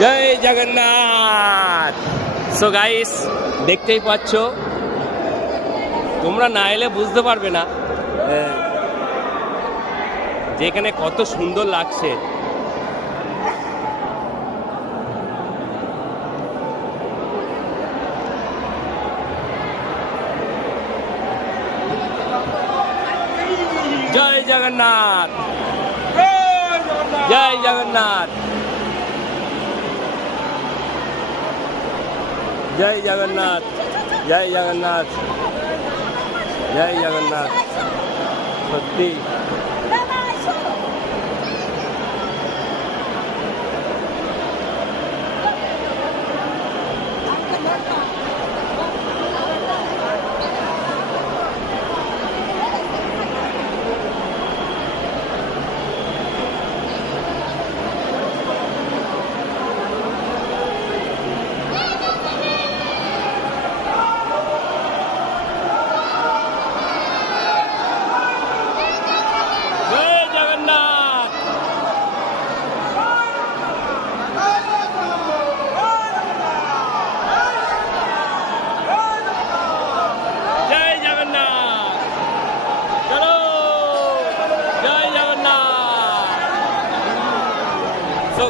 জয় Jagannath. So guys, দেখতেই পাচ্ছ, তোমরা না এলে বুঝতে পারবে না যে এখানে কত সুন্দর লাগছে। জয় জগন্নাথ, জয় জগন্নাথ, জয় জগন্নাথ, জয় জগন্নাথ, জয় জগন্নাথ। সত্যি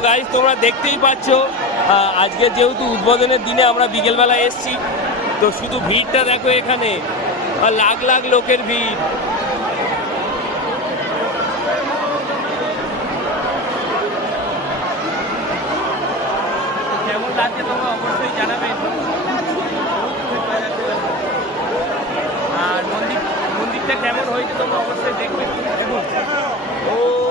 গাইস, তোমরা দেখতেই পাচ্ছ, আজকে যেহেতু উদ্বোধনের দিনে আমরা বিকেলবেলা এসছি, তো শুধু ভিড়টা দেখো এখানে, লাখ লাখ লোকের ভিড়। কেমন লাগছে তোমরা অবশ্যই জানাবে। আর মন্দিরটা কেমন হয়েছে তোমরা অবশ্যই দেখবে। দেখুন, ও